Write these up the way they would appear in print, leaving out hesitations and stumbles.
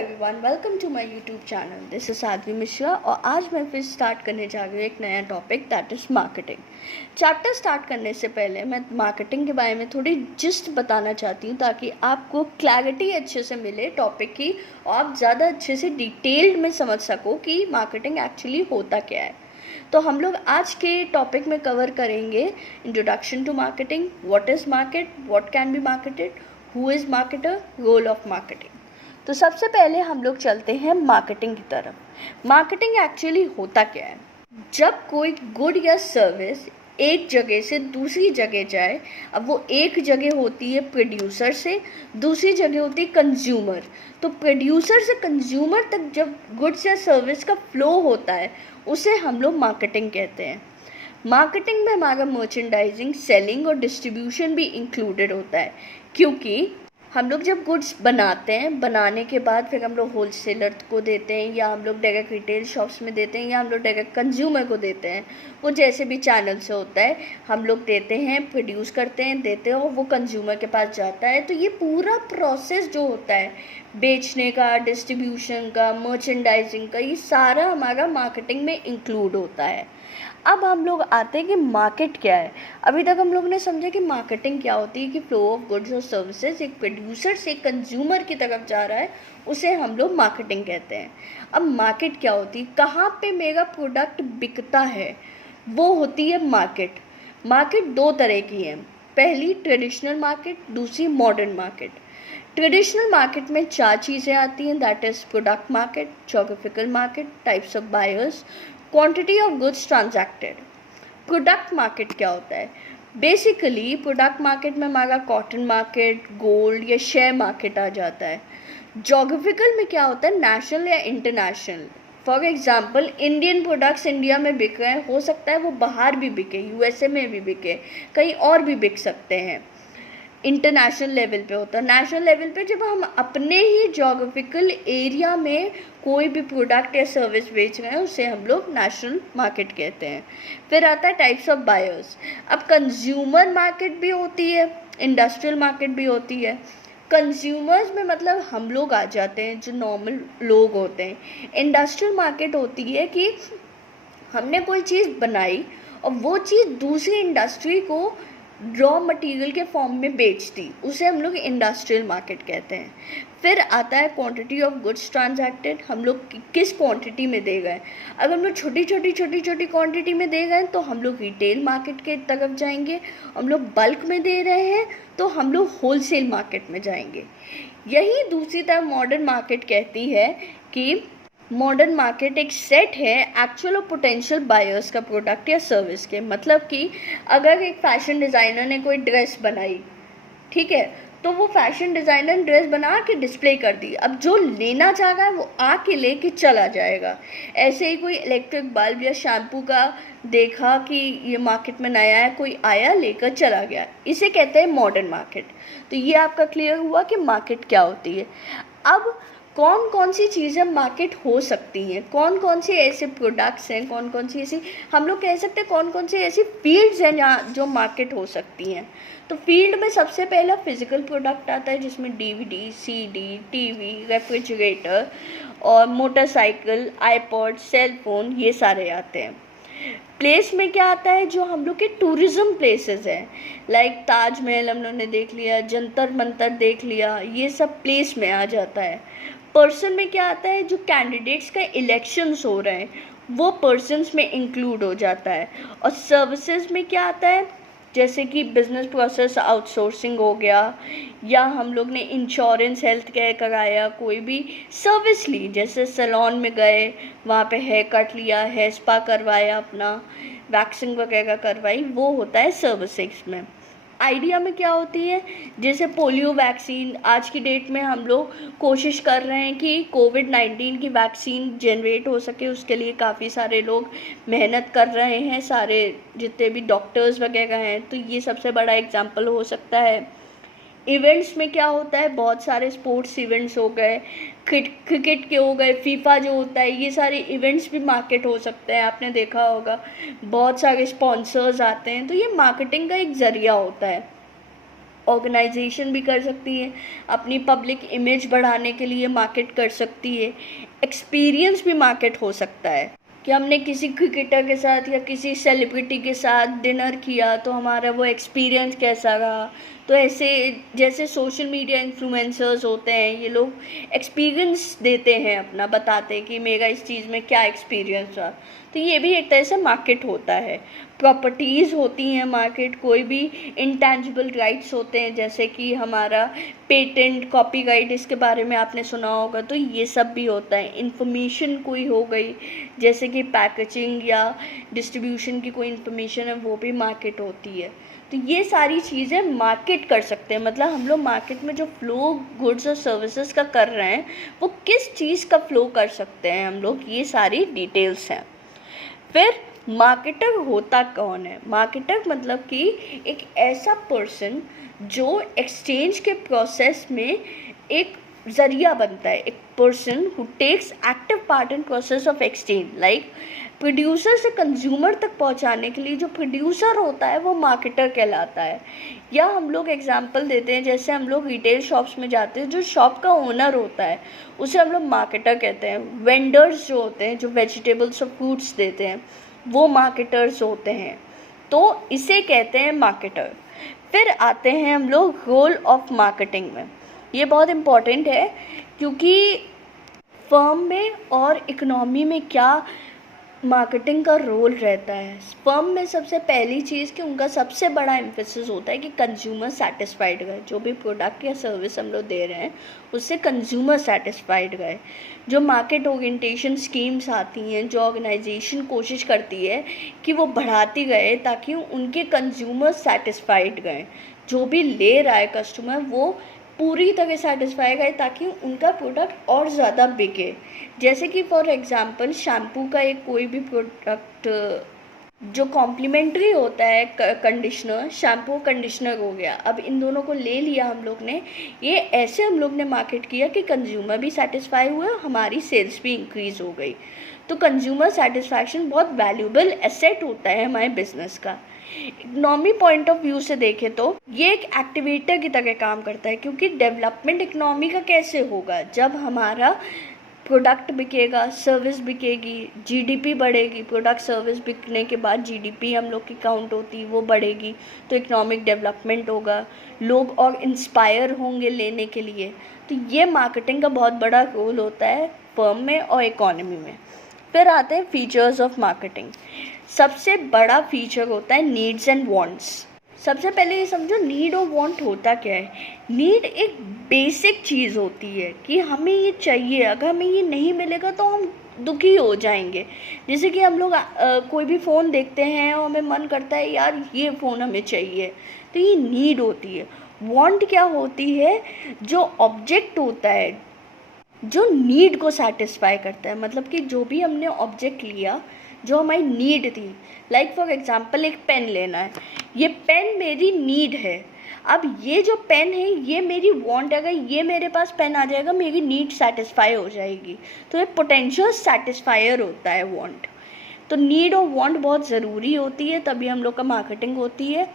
Everyone, welcome to my YouTube channel. This is Sadhvi Mishra और आज मैं फिर स्टार्ट करने जा रही हूँ एक नया topic, that is marketing. Chapter start करने से पहले मैं मार्केटिंग के बारे में थोड़ी जिस्ट बताना चाहती हूँ ताकि आपको क्लैरिटी अच्छे से मिले टॉपिक की और आप ज़्यादा अच्छे से डिटेल्ड में समझ सको कि मार्केटिंग एक्चुअली होता क्या है। तो हम लोग आज के टॉपिक में कवर करेंगे introduction to marketing, what is market, what can be marketed, who is marketer, role of marketing. तो सबसे पहले हम लोग चलते हैं मार्केटिंग की तरफ। मार्केटिंग एक्चुअली होता क्या है? जब कोई गुड या सर्विस एक जगह से दूसरी जगह जाए, अब वो एक जगह होती है प्रोड्यूसर से, दूसरी जगह होती है कंज्यूमर। तो प्रोड्यूसर से कंज्यूमर तक जब गुड्स या सर्विस का फ्लो होता है उसे हम लोग मार्केटिंग कहते हैं। मार्केटिंग में हमारा मर्चेंडाइजिंग, सेलिंग और डिस्ट्रीब्यूशन भी इंक्लूडेड होता है, क्योंकि हम लोग जब गुड्स बनाते हैं, बनाने के बाद फिर हम लोग होलसेलर को देते हैं या हम लोग डायरेक्ट रिटेल शॉप्स में देते हैं या हम लोग डायरेक्ट कंज्यूमर को देते हैं। वो जैसे भी चैनल से होता है हम लोग देते हैं, प्रोड्यूस करते हैं, देते हैं और वो कंज्यूमर के पास जाता है। तो ये पूरा प्रोसेस जो होता है बेचने का, डिस्ट्रीब्यूशन का, मर्चेंडाइजिंग का, ये सारा हमारा मार्केटिंग में इंक्लूड होता है। अब हम लोग आते हैं कि मार्केट क्या है। अभी तक हम लोग ने समझा कि मार्केटिंग क्या होती है, कि फ्लो ऑफ गुड्स और सर्विसेज एक प्रोड्यूसर से कंज्यूमर की तरफ जा रहा है, उसे हम लोग मार्केटिंग कहते हैं। अब मार्केट क्या होती है, कहाँ पे मेरा प्रोडक्ट बिकता है, वो होती है मार्केट। मार्केट दो तरह की है, पहली ट्रेडिशनल मार्केट, दूसरी मॉडर्न मार्केट। ट्रेडिशनल मार्केट में चार चीज़ें आती हैं, that is product market, geographical market, types of buyers, quantity of goods transacted. Product market क्या होता है? बेसिकली प्रोडक्ट मार्केट में हमारा कॉटन मार्केट, गोल्ड या शेयर मार्केट आ जाता है। जोग्राफिकल में क्या होता है? नेशनल या international. For example Indian products India में बिक रहे हैं, हो सकता है वो बाहर भी बिके, यूएसए में भी बिके, कहीं और भी बिक सकते हैं। इंटरनेशनल लेवल पे होता है। नेशनल लेवल पे जब हम अपने ही जोग्राफिकल एरिया में कोई भी प्रोडक्ट या सर्विस बेच रहे हैं उसे हम लोग नेशनल मार्केट कहते हैं। फिर आता है टाइप्स ऑफ बायर्स। अब कंज्यूमर मार्केट भी होती है, इंडस्ट्रियल मार्केट भी होती है। कंज्यूमर्स में मतलब हम लोग आ जाते हैं, जो नॉर्मल लोग होते हैं। इंडस्ट्रियल मार्केट होती है कि हमने कोई चीज़ बनाई और वो चीज़ दूसरी इंडस्ट्री को रॉ मटेरियल के फॉर्म में बेच दी, उसे हम लोग इंडस्ट्रियल मार्केट कहते हैं। फिर आता है क्वांटिटी ऑफ गुड्स ट्रांजैक्टेड, हम लोग किस क्वांटिटी में दे गए। अगर हम लोग छोटी छोटी क्वांटिटी में दे गए तो हम लोग रिटेल मार्केट के तरफ जाएंगे, हम लोग बल्क में दे रहे हैं तो हम लोग होलसेल मार्केट में जाएंगे। यही दूसरी तरफ मॉडर्न मार्केट कहती है कि मॉडर्न मार्केट एक सेट है एक्चुअल और पोटेंशियल बायर्स का प्रोडक्ट या सर्विस के। मतलब कि अगर एक फैशन डिज़ाइनर ने कोई ड्रेस बनाई, ठीक है, तो वो फैशन डिज़ाइनर ने ड्रेस बना के डिस्प्ले कर दी। अब जो लेना चाह रहा है वो आके लेके चला जाएगा। ऐसे ही कोई इलेक्ट्रिक बल्ब या शैम्पू का देखा कि ये मार्केट में नया है, कोई आया लेकर चला गया, इसे कहते हैं मॉडर्न मार्केट। तो ये आपका क्लियर हुआ कि मार्केट क्या होती है। अब कौन कौन सी चीज़ें मार्केट हो सकती हैं, कौन कौन से ऐसे प्रोडक्ट्स हैं, कौन कौन सी ऐसी, हम लोग कह सकते हैं कौन कौन सी ऐसी फील्ड्स हैं जहाँ जो मार्केट हो सकती हैं। तो फील्ड में सबसे पहला फिजिकल प्रोडक्ट आता है, जिसमें डीवीडी, सीडी, टीवी, रेफ्रिजरेटर और मोटरसाइकिल, आईपॉड, सेल फोन, ये सारे आते हैं। प्लेस में क्या आता है? जो हम लोग के टूरिज़्म प्लेसेस हैं, लाइक ताजमहल हम लोग ने देख लिया, जंतर मंतर देख लिया, ये सब प्लेस में आ जाता है। पर्सन में क्या आता है? जो कैंडिडेट्स का इलेक्शंस हो रहे हैं वो पर्सन्स में इंक्लूड हो जाता है। और सर्विसेज में क्या आता है? जैसे कि बिजनेस प्रोसेस आउटसोर्सिंग हो गया, या हम लोग ने इंश्योरेंस, हेल्थ केयर कराया, कोई भी सर्विस ली, जैसे सैलून में गए, वहाँ पे हेयर कट लिया, हेयर स्पा करवाया, अपना वैक्सिंग वगैरह करवाई, वो होता है सर्विसेज में। आइडिया में क्या होती है? जैसे पोलियो वैक्सीन, आज की डेट में हम लोग कोशिश कर रहे हैं कि कोविड-19 की वैक्सीन जनरेट हो सके, उसके लिए काफ़ी सारे लोग मेहनत कर रहे हैं, सारे जितने भी डॉक्टर्स वगैरह हैं। तो ये सबसे बड़ा एग्जांपल हो सकता है। इवेंट्स में क्या होता है? बहुत सारे स्पोर्ट्स इवेंट्स हो गए, क्रिकेट के हो गए, फीफा जो होता है, ये सारे इवेंट्स भी मार्केट हो सकते हैं। आपने देखा होगा बहुत सारे स्पॉन्सर्स आते हैं, तो ये मार्केटिंग का एक ज़रिया होता है। ऑर्गेनाइजेशन भी कर सकती है, अपनी पब्लिक इमेज बढ़ाने के लिए मार्केट कर सकती है। एक्सपीरियंस भी मार्केट हो सकता है कि हमने किसी क्रिकेटर के साथ या किसी सेलिब्रिटी के साथ डिनर किया तो हमारा वो एक्सपीरियंस कैसा रहा। तो ऐसे जैसे सोशल मीडिया इन्फ्लुएंसर्स होते हैं, ये लोग एक्सपीरियंस देते हैं, अपना बताते हैं कि मेरा इस चीज़ में क्या एक्सपीरियंस रहा। तो ये भी एक तरह से मार्केट होता है। प्रॉपर्टीज़ होती हैं मार्केट, कोई भी इंटैंजिबल राइट्स होते हैं जैसे कि हमारा पेटेंट, कॉपीराइट, इसके बारे में आपने सुना होगा, तो ये सब भी होता है। इन्फॉर्मेशन कोई हो गई जैसे कि पैकेजिंग या डिस्ट्रीब्यूशन की कोई इन्फॉर्मेशन है, वो भी मार्केट होती है। तो ये सारी चीज़ें मार्केट कर सकते हैं। मतलब हम लोग मार्केट में जो फ्लो गुड्स और सर्विसेज का कर रहे हैं वो किस चीज़ का फ्लो कर सकते हैं हम लोग, ये सारी डिटेल्स हैं। फिर मार्केटर होता कौन है? मार्केटर मतलब कि एक ऐसा पर्सन जो एक्सचेंज के प्रोसेस में एक ज़रिया बनता है, एक person who takes active part in process of exchange. Like producer से कंज्यूमर तक पहुंचाने के लिए जो प्रोड्यूसर होता है वो मार्केटर कहलाता है। या हम लोग एग्जांपल देते हैं, जैसे हम लोग रिटेल शॉप्स में जाते हैं, जो शॉप का ओनर होता है उसे हम लोग मार्केटर कहते हैं। वेंडर्स जो होते हैं, जो वेजिटेबल्स और फ्रूट्स देते हैं, वो मार्केटर्स होते हैं। तो इसे कहते हैं मार्केटर। फिर आते हैं हम लोग रोल ऑफ मार्केटिंग में। ये बहुत इम्पॉर्टेंट है क्योंकि फर्म में और इकोनॉमी में क्या मार्केटिंग का रोल रहता है। फर्म में सबसे पहली चीज़ कि उनका सबसे बड़ा एम्फेसिस होता है कि कंज्यूमर सेटिस्फाइड रहे। जो भी प्रोडक्ट या सर्विस हम लोग दे रहे हैं उससे कंज्यूमर सेटिस्फाइड रहे। जो मार्केट ओरिएंटेशन स्कीम्स आती हैं, जो ऑर्गेनाइजेशन कोशिश करती है कि वो बढ़ाती गए ताकि उनके कंज्यूमर सेटिस्फाइड रहे। जो भी ले रहा है कस्टमर वो पूरी तरह सेटिस्फाई करे ताकि उनका प्रोडक्ट और ज़्यादा बिके। जैसे कि फॉर एग्ज़ाम्पल शैम्पू का एक कोई भी प्रोडक्ट जो कॉम्प्लीमेंट्री होता है, कंडीशनर, शैम्पू कंडीशनर हो गया, अब इन दोनों को ले लिया हम लोग ने, ये ऐसे हम लोग ने मार्केट किया कि कंज्यूमर भी सेटिस्फाई हुए, हमारी सेल्स भी इंक्रीज़ हो गई। तो कंज्यूमर सेटिस्फैक्शन बहुत वैल्यूबल एसेट होता है हमारे बिजनेस का। इकोनॉमी पॉइंट ऑफ व्यू से देखें तो ये एक एक्टिवेटर की तरह काम करता है, क्योंकि डेवलपमेंट इकोनॉमी का कैसे होगा? जब हमारा प्रोडक्ट बिकेगा, सर्विस बिकेगी, जीडीपी बढ़ेगी। प्रोडक्ट सर्विस बिकने के बाद जीडीपी हम लोग की काउंट होती है, वो बढ़ेगी, तो इकोनॉमिक डेवलपमेंट होगा, लोग और इंस्पायर होंगे लेने के लिए। तो ये मार्केटिंग का बहुत बड़ा रोल होता है फर्म में और इकोनॉमी में। फिर आते हैं फीचर्स ऑफ मार्केटिंग। सबसे बड़ा फीचर होता है नीड्स एंड वांट्स। सबसे पहले ये समझो नीड और वांट होता क्या है। नीड एक बेसिक चीज़ होती है कि हमें ये चाहिए, अगर हमें ये नहीं मिलेगा तो हम दुखी हो जाएंगे। जैसे कि हम लोग कोई भी फ़ोन देखते हैं और हमें मन करता है यार ये फ़ोन हमें चाहिए, तो ये नीड होती है। वांट क्या होती है? जो ऑब्जेक्ट होता है जो नीड को सेटिस्फाई करता है। मतलब कि जो भी हमने ऑब्जेक्ट लिया जो हमारी नीड थी, लाइक फॉर एग्जांपल एक पेन लेना है, ये पेन मेरी नीड है। अब ये जो पेन है ये मेरी वांट है, अगर ये मेरे पास पेन आ जाएगा मेरी नीड सेटिस्फाई हो जाएगी। तो ये पोटेंशियल सेटिस्फायर होता है वांट। तो नीड और वांट बहुत ज़रूरी होती है, तभी हम लोग का मार्केटिंग होती है।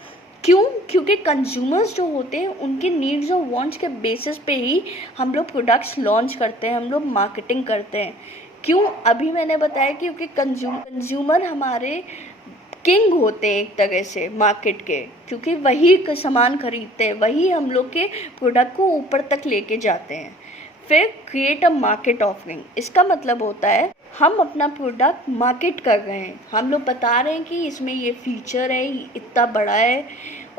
क्यों? क्योंकि कंज्यूमर्स जो होते हैं उनके नीड्स और वांट्स के बेसिस पे ही हम लोग प्रोडक्ट्स लॉन्च करते हैं, हम लोग मार्केटिंग करते हैं। क्यों? अभी मैंने बताया क्योंकि कंज्यूमर हमारे किंग होते हैं एक तरह से मार्केट के, क्योंकि वही सामान खरीदते हैं, वही हम लोग के प्रोडक्ट को ऊपर तक लेके जाते हैं। फिर क्रिएट अ मार्केट ऑफरिंग। इसका मतलब होता है हम अपना प्रोडक्ट मार्केट कर रहे हैं, हम लोग बता रहे हैं कि इसमें ये फीचर है, इतना बड़ा है,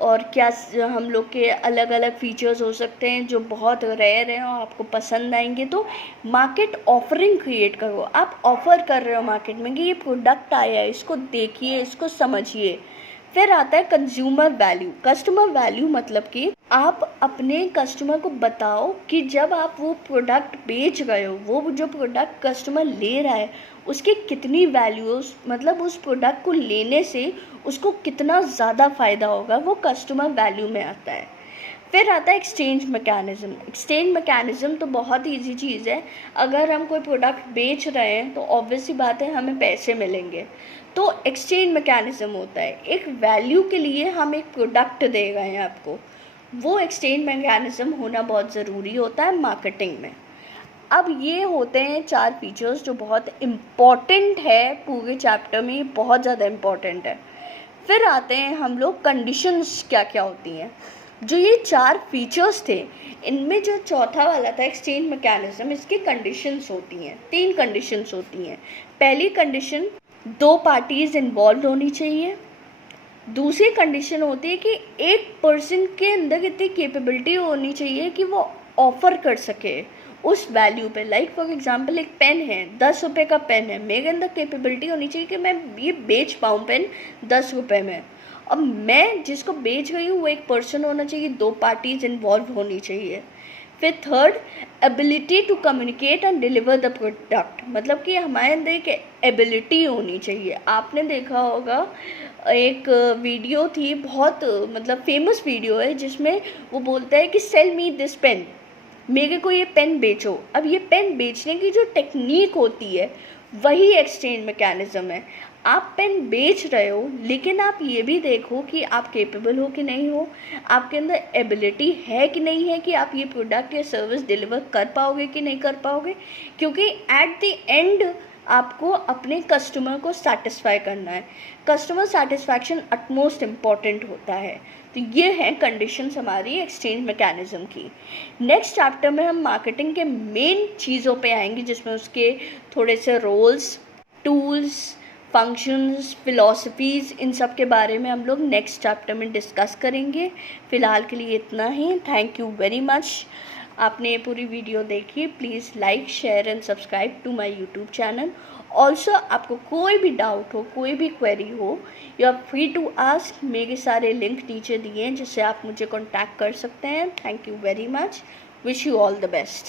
और क्या हम लोग के अलग अलग फीचर्स हो सकते हैं जो बहुत रेयर हैं और आपको पसंद आएंगे। तो मार्केट ऑफरिंग क्रिएट करो। आप ऑफ़र कर रहे हो मार्केट में कि ये प्रोडक्ट आया है, इसको देखिए, इसको समझिए। फिर आता है कंज्यूमर वैल्यू। कस्टमर वैल्यू मतलब कि आप अपने कस्टमर को बताओ कि जब आप वो प्रोडक्ट बेच रहे हो, वो जो प्रोडक्ट कस्टमर ले रहा है उसकी कितनी वैल्यू, मतलब उस प्रोडक्ट को लेने से उसको कितना ज़्यादा फ़ायदा होगा, वो कस्टमर वैल्यू में आता है। फिर आता है एक्सचेंज मैकेनिज़्म। एक्सचेंज मैकेनिज़्म तो बहुत ईजी चीज़ है। अगर हम कोई प्रोडक्ट बेच रहे हैं तो ऑब्वियस सी बात है हमें पैसे मिलेंगे। तो एक्सचेंज मैकेनिज़्म होता है एक वैल्यू के लिए हम एक प्रोडक्ट दे रहे हैं आपको, वो एक्सचेंज मैकेनिज़्म होना बहुत ज़रूरी होता है मार्केटिंग में। अब ये होते हैं 4 फीचर्स जो बहुत इम्पॉर्टेंट है पूरे चैप्टर में, बहुत ज़्यादा इम्पॉर्टेंट है। फिर आते हैं हम लोग कंडीशंस क्या क्या होती हैं। जो ये 4 फीचर्स थे, इनमें जो चौथा वाला था एक्सचेंज मैकेनिज़्म, इसकी कंडीशंस होती हैं, 3 कंडीशंस होती हैं। पहली कंडीशन, 2 पार्टीज़ इन्वॉल्व होनी चाहिए। दूसरी कंडीशन होती है कि एक पर्सन के अंदर इतनी कैपेबिलिटी होनी चाहिए कि वो ऑफ़र कर सके उस वैल्यू पे। लाइक फॉर एग्जांपल, एक पेन है, 10 रुपये का पेन है, मेरे अंदर कैपेबिलिटी होनी चाहिए कि मैं ये बेच पाऊँ पेन 10 रुपये में। अब मैं जिसको बेच रही हूँ वो एक पर्सन होना चाहिए, 2 पार्टीज़ इन्वॉल्व होनी चाहिए। फिर third, ability to communicate and deliver the product, मतलब कि हमारे अंदर एक एबिलिटी होनी चाहिए। आपने देखा होगा एक वीडियो थी, बहुत मतलब फेमस वीडियो है, जिसमें वो बोलता है कि सेल मी दिस पेन, मेरे को ये पेन बेचो। अब ये पेन बेचने की जो टेक्निक होती है वही एक्सचेंज मैकेनिज़्म है। आप पेन बेच रहे हो, लेकिन आप ये भी देखो कि आप कैपेबल हो कि नहीं हो, आपके अंदर एबिलिटी है कि नहीं है कि आप ये प्रोडक्ट या सर्विस डिलीवर कर पाओगे कि नहीं कर पाओगे। क्योंकि एट द एंड आपको अपने कस्टमर को सेटिस्फाई करना है। कस्टमर सेटिस्फैक्शन अटमोस्ट इम्पॉर्टेंट होता है। तो ये हैं कंडीशंस हमारी एक्सचेंज मैकेनिज़्म की। नेक्स्ट चैप्टर में हम मार्केटिंग के मेन चीज़ों पे आएंगे, जिसमें उसके थोड़े से रोल्स, टूल्स, फंक्शंस, फिलॉसफीज़, इन सब के बारे में हम लोग नेक्स्ट चैप्टर में डिस्कस करेंगे। फ़िलहाल के लिए इतना ही। Thank you very much. आपने ये पूरी वीडियो देखी। Please like, share and subscribe to my YouTube channel. Also आपको कोई भी डाउट हो, कोई भी क्वेरी हो, you are free to ask. मेरे सारे लिंक नीचे दिए हैं जिससे आप मुझे कॉन्टैक्ट कर सकते हैं। Thank you very much. Wish you all the best.